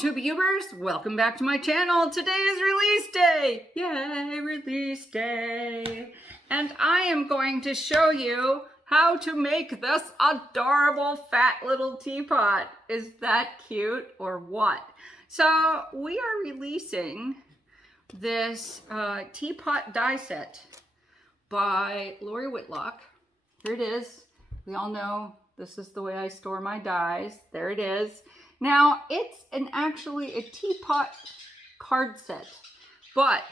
Tubers, welcome back to my channel. Today is release day. Yay, release day. And I am going to show you how to make this adorable fat little teapot. Is that cute or what? So we are releasing this Teapot Die Set by Lori Whitlock. Here it is. We all know this is the way I store my dies. There it is. Now, it's actually a teapot card set, but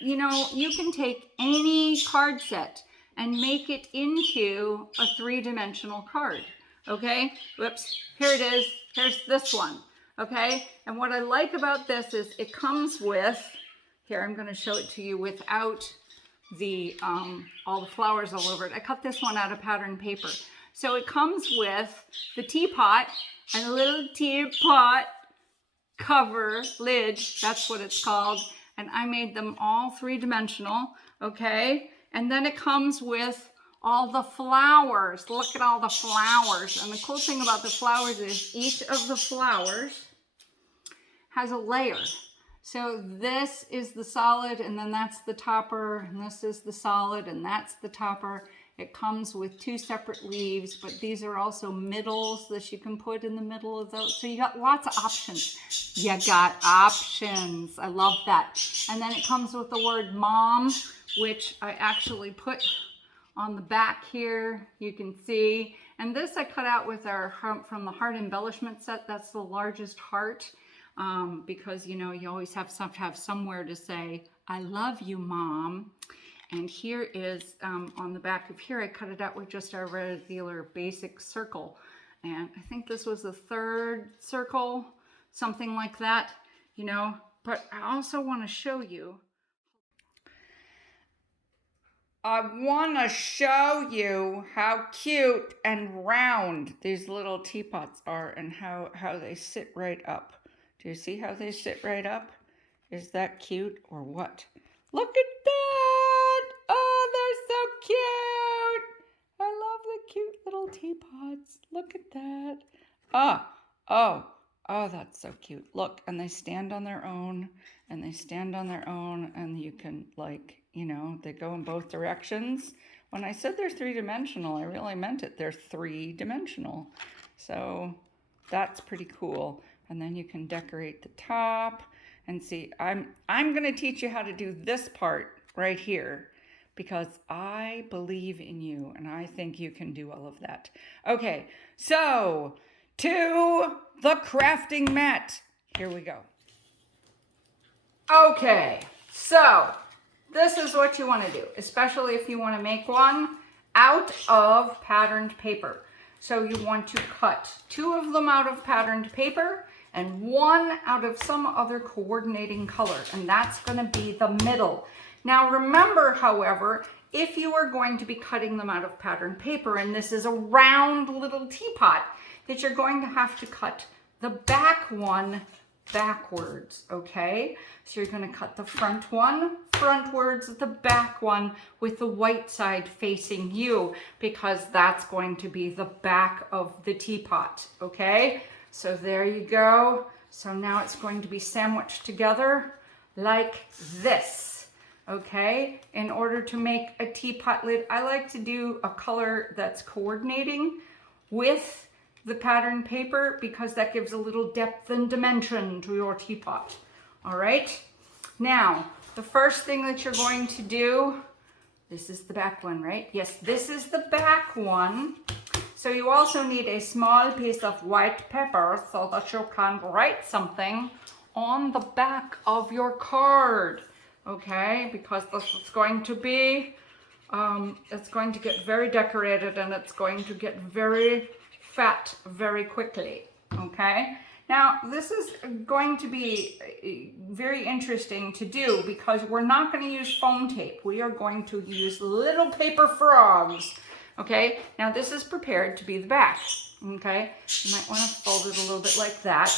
you can take any card set and make it into a three-dimensional card, okay? Whoops, here it is. Here's this one, okay? And what I like about this is it comes with, here, I'm gonna show it to you without the all the flowers all over it. I cut this one out of pattern paper. So it comes with the teapot and a little teapot cover lid, that's what it's called. And I made them all three-dimensional, okay? And then it comes with all the flowers. Look at all the flowers. And the cool thing about the flowers is each of the flowers has a layer. So this is the solid, and then that's the topper, and this is the solid, and that's the topper. It comes with two separate leaves, but these are also middles that you can put in the middle of those. So you got lots of options. You got options. I love that. And then it comes with the word mom, which I actually put on the back here. You can see. And this I cut out with from the heart embellishment set. That's the largest heart. Because you always have to have somewhere to say, I love you, Mom. And here is, on the back of here, I cut it out with just our regular basic circle. And I think this was the third circle, something like that, But I also want to show you. I want to show you how cute and round these little teapots are and how they sit right up. Do you see how they sit right up? Is that cute or what? Look at that! Oh, they're so cute! I love the cute little teapots. Look at that. Oh, that's so cute. Look, and they stand on their own, and they stand on their own, and you can, they go in both directions. When I said they're three-dimensional, I really meant it. They're three-dimensional. So that's pretty cool. And then you can decorate the top. And see, I'm going to teach you how to do this part right here because I believe in you and I think you can do all of that. Okay, so to the crafting mat. Here we go. Okay, so this is what you want to do, especially if you want to make one out of patterned paper. So you want to cut two of them out of patterned paper and one out of some other coordinating color, and that's going to be the middle. Now remember, however, if you are going to be cutting them out of patterned paper, and this is a round little teapot, that you're going to have to cut the back one backwards, okay? So you're going to cut the front one frontwards, the back one with the white side facing you, because that's going to be the back of the teapot, okay? So there you go. So now it's going to be sandwiched together like this, okay? In order to make a teapot lid, I like to do a color that's coordinating with the pattern paper because that gives a little depth and dimension to your teapot, all right? Now, the first thing that you're going to do, this is the back one, right? Yes, this is the back one. So you also need a small piece of white pepper so that you can write something on the back of your card, okay? Because this is going to be, it's going to get very decorated and it's going to get very fat very quickly, okay? Now, this is going to be very interesting to do because we're not going to use foam tape. We are going to use little paper frogs. Okay, now this is prepared to be the back, okay? You might want to fold it a little bit like that.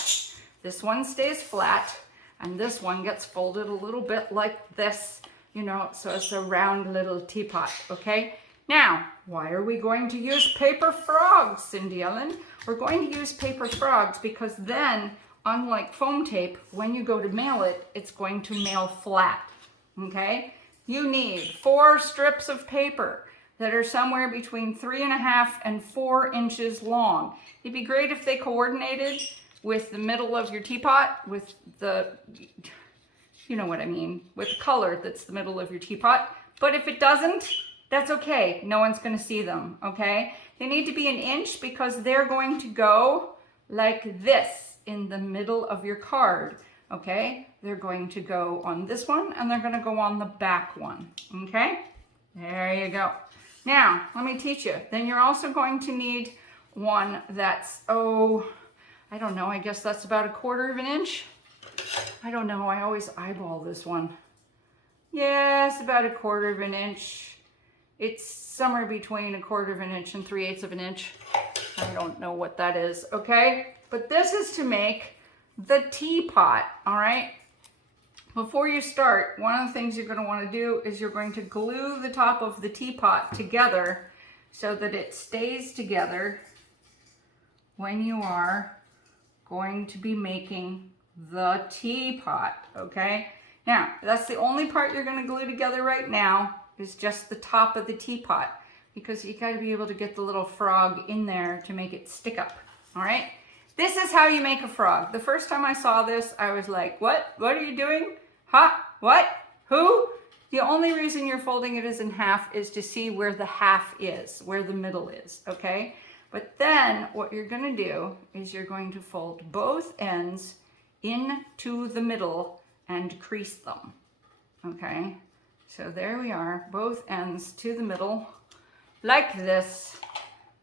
This one stays flat, and this one gets folded a little bit like this, so it's a round little teapot, okay? Now, why are we going to use paper frogs, Cindy Ellen? We're going to use paper frogs because then unlike foam tape, when you go to mail it, it's going to mail flat, okay? You need 4 strips of paper that are somewhere between 3.5 and 4 inches long. It'd be great if they coordinated with the middle of your teapot, with the, you know what I mean, with the color that's the middle of your teapot. But if it doesn't, that's okay. No one's gonna see them, okay? They need to be 1 inch because they're going to go like this in the middle of your card, okay? They're going to go on this one and they're gonna go on the back one, okay? There you go. Now, let me teach you. Then you're also going to need one that's, oh, I don't know, I guess that's about 1/4 inch. I don't know, I always eyeball this one. Yes, about 1/4 inch. It's somewhere between 1/4 inch and 3/8 inch. I don't know what that is, okay? But this is to make the teapot, all right? Before you start, one of the things you're gonna wanna do is you're going to glue the top of the teapot together so that it stays together when you are going to be making the teapot, okay? Now, that's the only part you're gonna glue together right now is just the top of the teapot because you gotta be able to get the little frog in there to make it stick up, all right? This is how you make a frog. The first time I saw this, I was like, what? What are you doing? Huh? What? Who? The only reason you're folding it in half is to see where the half is, where the middle is, okay? But then what you're gonna do is you're going to fold both ends into the middle and crease them, okay? So there we are, both ends to the middle, like this.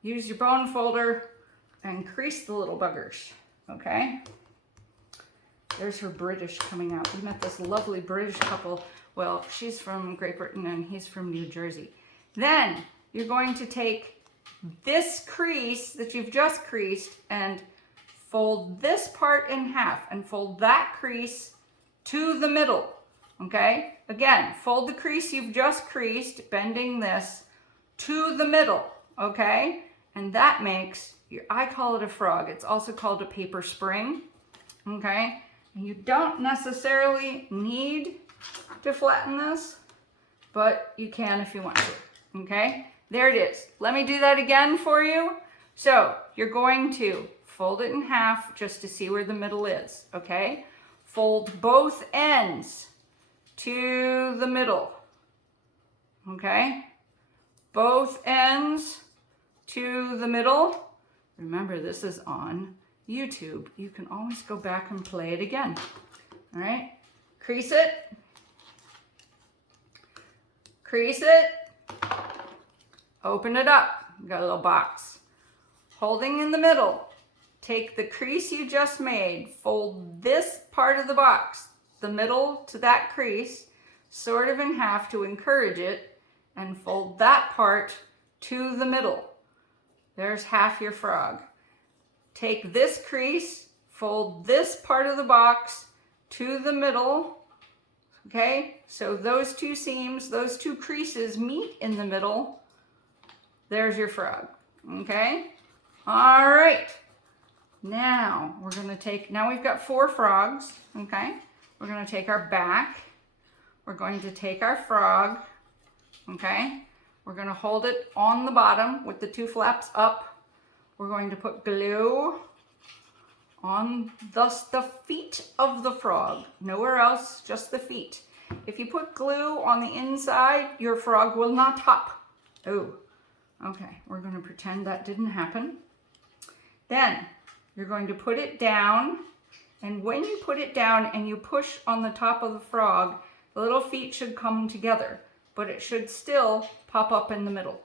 Use your bone folder and crease the little buggers, okay? There's her British coming out. We met this lovely British couple. Well, she's from Great Britain and he's from New Jersey. Then you're going to take this crease that you've just creased and fold this part in half and fold that crease to the middle, okay? Again, fold the crease you've just creased, bending this to the middle, okay? And that makes, I call it a frog. It's also called a paper spring, okay? And you don't necessarily need to flatten this, but you can if you want to, okay? There it is. Let me do that again for you. So you're going to fold it in half just to see where the middle is, okay? Fold both ends to the middle, okay? Both ends to the middle. Remember, this is on YouTube. You can always go back and play it again, all right? Crease it. Crease it. Open it up. You got a little box. Holding in the middle. Take the crease you just made, fold this part of the box, the middle to that crease, sort of in half to encourage it, and fold that part to the middle. There's half your frog. Take this crease, fold this part of the box to the middle, okay? So those two seams, those two creases meet in the middle. There's your frog, okay? All right. Now we're gonna take, now we've got 4 frogs, okay? We're gonna take our back. We're going to take our frog, okay? We're gonna hold it on the bottom with the 2 flaps up. We're going to put glue on the feet of the frog. Nowhere else, just the feet. If you put glue on the inside, your frog will not hop. Oh, okay, we're gonna pretend that didn't happen. Then you're going to put it down, and when you put it down and you push on the top of the frog, the little feet should come together, but it should still pop up in the middle,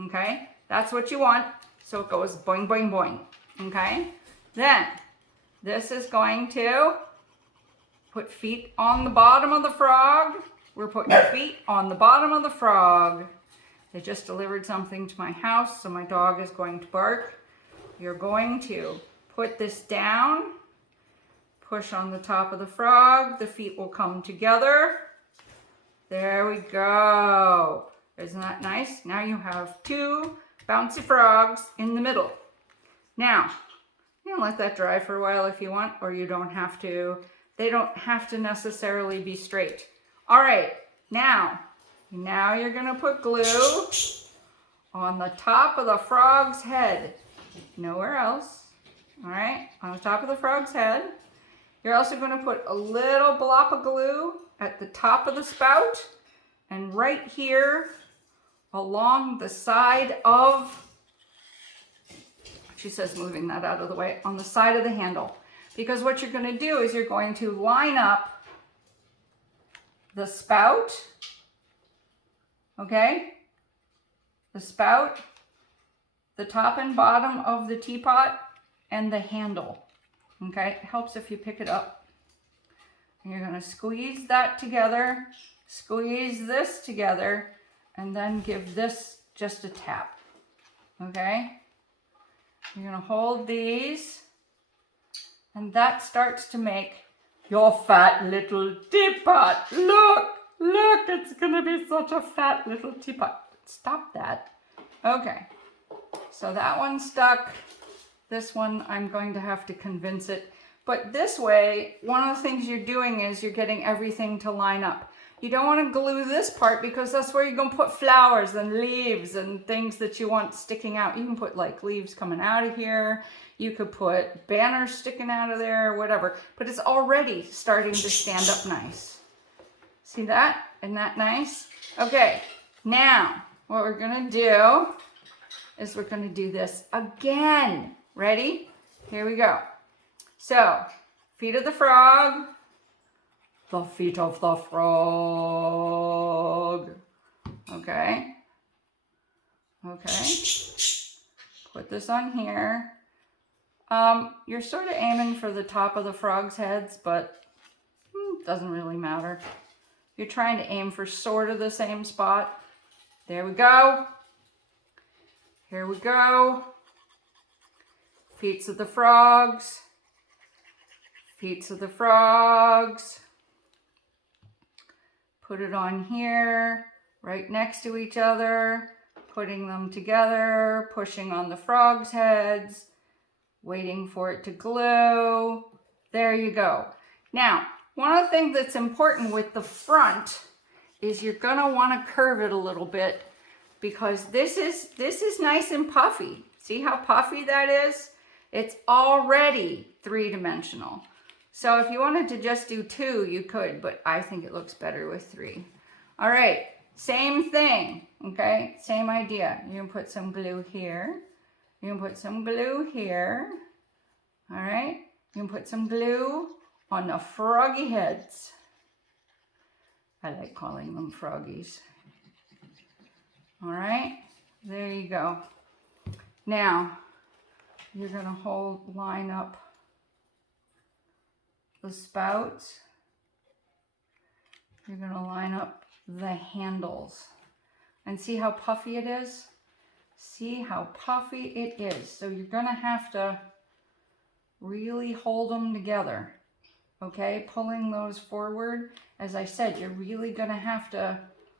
okay? That's what you want, so it goes boing, boing, boing, okay? Then, this is going to put feet on the bottom of the frog. We're putting feet on the bottom of the frog. They just delivered something to my house, so my dog is going to bark. You're going to put this down, push on the top of the frog, the feet will come together. There we go. Isn't that nice? Now you have 2 bouncy frogs in the middle. Now, You can let that dry for a while if you want, or you don't have to. They don't have to necessarily be straight. All right, now you're gonna put glue on the top of the frog's head. Nowhere else. All right, on the top of the frog's head. You're also gonna put a little blob of glue at the top of the spout and right here along the side of, she says moving that out of the way, on the side of the handle. Because what you're gonna do is you're going to line up the spout, okay? The spout, the top and bottom of the teapot, and the handle, okay? It helps if you pick it up. And you're gonna squeeze that together, squeeze this together, and then give this just a tap, okay? You're gonna hold these, and that starts to make your fat little teapot. Look, it's gonna be such a fat little teapot. Stop that. Okay, so that one's stuck. This one, I'm going to have to convince it. But this way, one of the things you're doing is you're getting everything to line up. You don't want to glue this part because that's where you're going to put flowers and leaves and things that you want sticking out. You can put like leaves coming out of here. You could put banners sticking out of there, whatever. But it's already starting to stand up nice. See that? Isn't that nice? Okay, now what we're going to do is we're going to do this again. Ready? Here we go. So, feet of the frog. The feet of the frog. Okay. Okay. Put this on here. You're sort of aiming for the top of the frog's heads, but doesn't really matter. You're trying to aim for sort of the same spot. There we go. Here we go. Feet of the frogs. Feet of the frogs. Put it on here, right next to each other, putting them together, pushing on the frogs' heads, waiting for it to glue. There you go. Now, one of the things that's important with the front is you're gonna wanna curve it a little bit because this is nice and puffy. See how puffy that is? It's already three-dimensional. So if you wanted to just do two, you could, but I think it looks better with three. All right, same thing, okay? Same idea. You can put some glue here. You can put some glue here. All right? You can put some glue on the froggy heads. I like calling them froggies. All right, there you go. Now, you're gonna line up the spouts. You're gonna line up the handles and see how puffy it is? See how puffy it is. So you're gonna have to really hold them together, okay? Pulling those forward. As I said, you're really gonna have to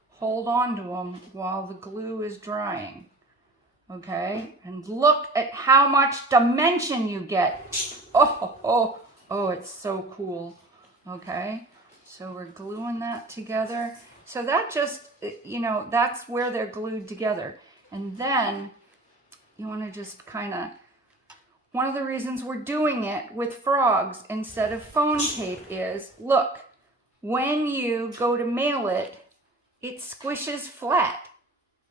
hold on to them while the glue is drying, okay? And look at how much dimension you get. Oh, it's so cool, okay? So we're gluing that together. So that just, you know, that's where they're glued together. And then you want to just kind of, one of the reasons we're doing it with frogs instead of phone tape is, look, when you go to mail it, it squishes flat.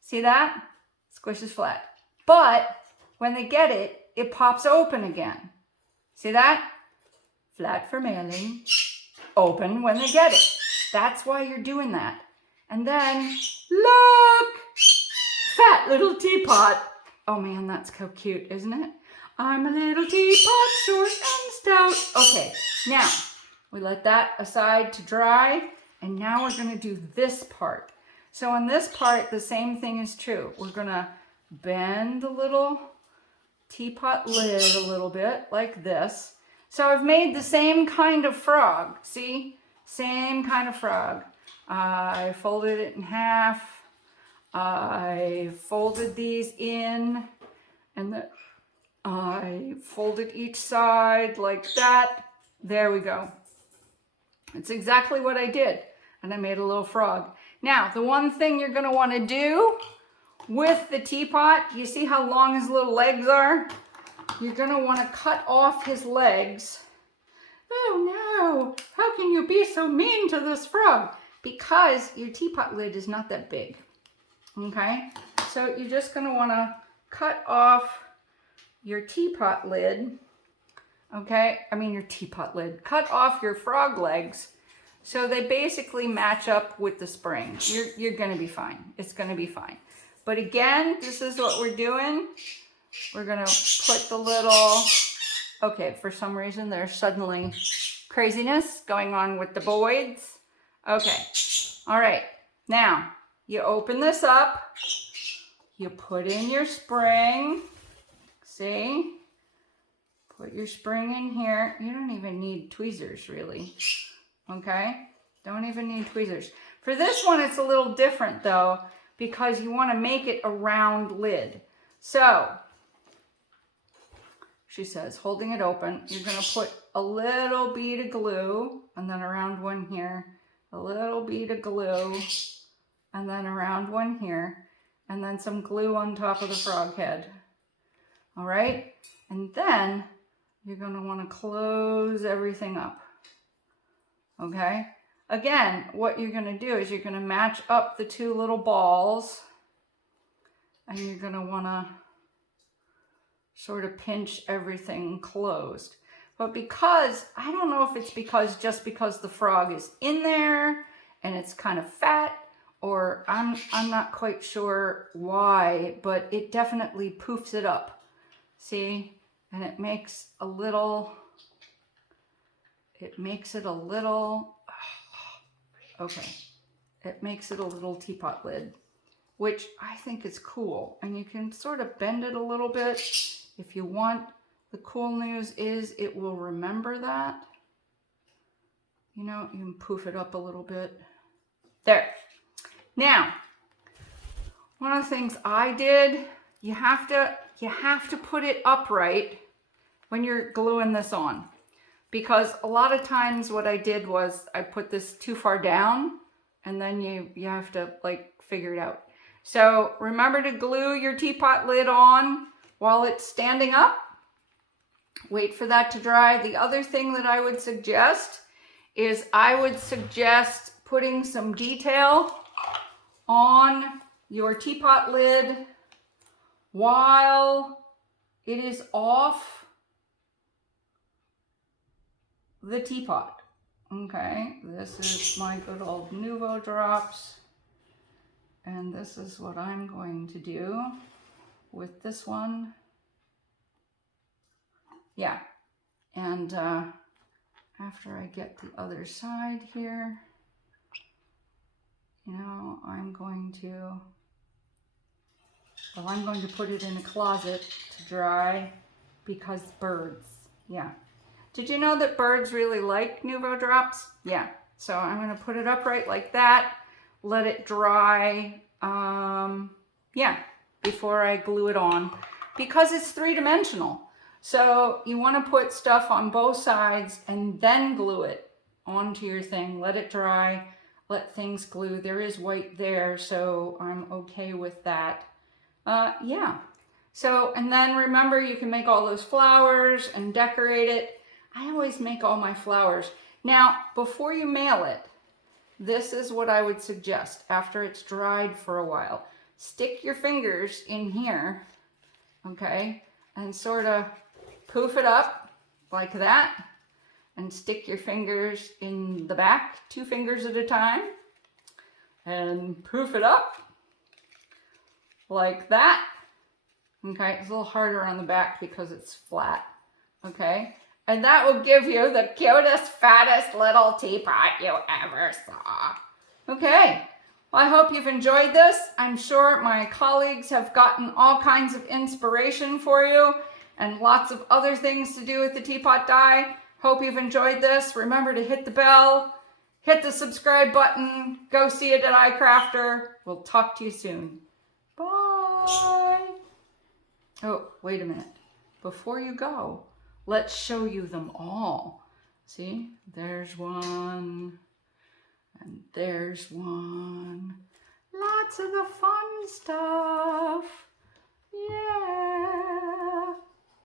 See that? Squishes flat. But when they get it, it pops open again. See that? Flat for mailing, open when they get it. That's why you're doing that. And then, look! Fat little teapot. Oh man, that's so cute, isn't it? I'm a little teapot, short and stout. Okay, now, we let that aside to dry, and now we're gonna do this part. So on this part, the same thing is true. We're gonna bend the little teapot lid a little bit, like this. So I've made the same kind of frog, see? Same kind of frog. I folded it in half. I folded these in, and I folded each side like that. There we go. It's exactly what I did. And I made a little frog. Now, the one thing you're going to want to do with the teapot, you see how long his little legs are? You're going to want to cut off his legs. Oh no, how can you be so mean to this frog? Because your teapot lid is not that big. Okay, so you're just going to want to cut off your teapot lid. Okay, I mean your teapot lid. Cut off your frog legs so they basically match up with the spring. You're going to be fine. It's going to be fine. But again, this is what we're doing. We're going to put the little... Okay, for some reason there's suddenly craziness going on with the voids. Okay, all right. Now, you open this up. You put in your spring. See? Put your spring in here. You don't even need tweezers, really. Okay? Don't even need tweezers. For this one, it's a little different, though, because you want to make it a round lid. So... she says, holding it open, you're going to put a little bead of glue, and then around one here, a little bead of glue, and then around one here, and then some glue on top of the frog head. All right? And then you're going to want to close everything up. Okay? Again, what you're going to do is you're going to match up the two little balls, and you're going to want to sort of pinch everything closed. But because, I don't know if it's just because the frog is in there and it's kind of fat, or I'm not quite sure why, but it definitely poofs it up. See? And it makes a little, okay. It makes it a little teapot lid, which I think is cool. And you can sort of bend it a little bit if you want. The cool news is it will remember that. You know, you can poof it up a little bit. There. Now, one of the things I did, you have to put it upright when you're gluing this on. Because a lot of times what I did was I put this too far down, and then you have to like figure it out. So remember to glue your teapot lid on while it's standing up. Wait for that to dry. The other thing that I would suggest is putting some detail on your teapot lid while it is off the teapot. Okay, this is my good old Nouveau Drops, and this is what I'm going to do with this one. Yeah, and after I get the other side here, you know, I'm going to put it in a closet to dry because birds, yeah. Did you know that birds really like Nouveau Drops? Yeah, so I'm going to put it upright like that, let it dry, yeah, before I glue it on, because it's three-dimensional. So you want to put stuff on both sides and then glue it onto your thing. Let it dry, let things glue. There is white there, so I'm okay with that. Yeah. So, and then remember, you can make all those flowers and decorate it. I always make all my flowers. Now, before you mail it, this is what I would suggest after it's dried for a while. Stick your fingers in here, okay, and sort of poof it up like that, and stick your fingers in the back, 2 fingers at a time, and poof it up like that. Okay, it's a little harder on the back because it's flat, okay? And that will give you the cutest, fattest little teapot you ever saw. Okay, well, I hope you've enjoyed this. I'm sure my colleagues have gotten all kinds of inspiration for you and lots of other things to do with the teapot die. Hope you've enjoyed this. Remember to hit the bell, hit the subscribe button, go see it at iCrafter. We'll talk to you soon. Bye. Oh, wait a minute. before you go, let's show you them all. See, there's one, and there's one. Lots of the fun stuff.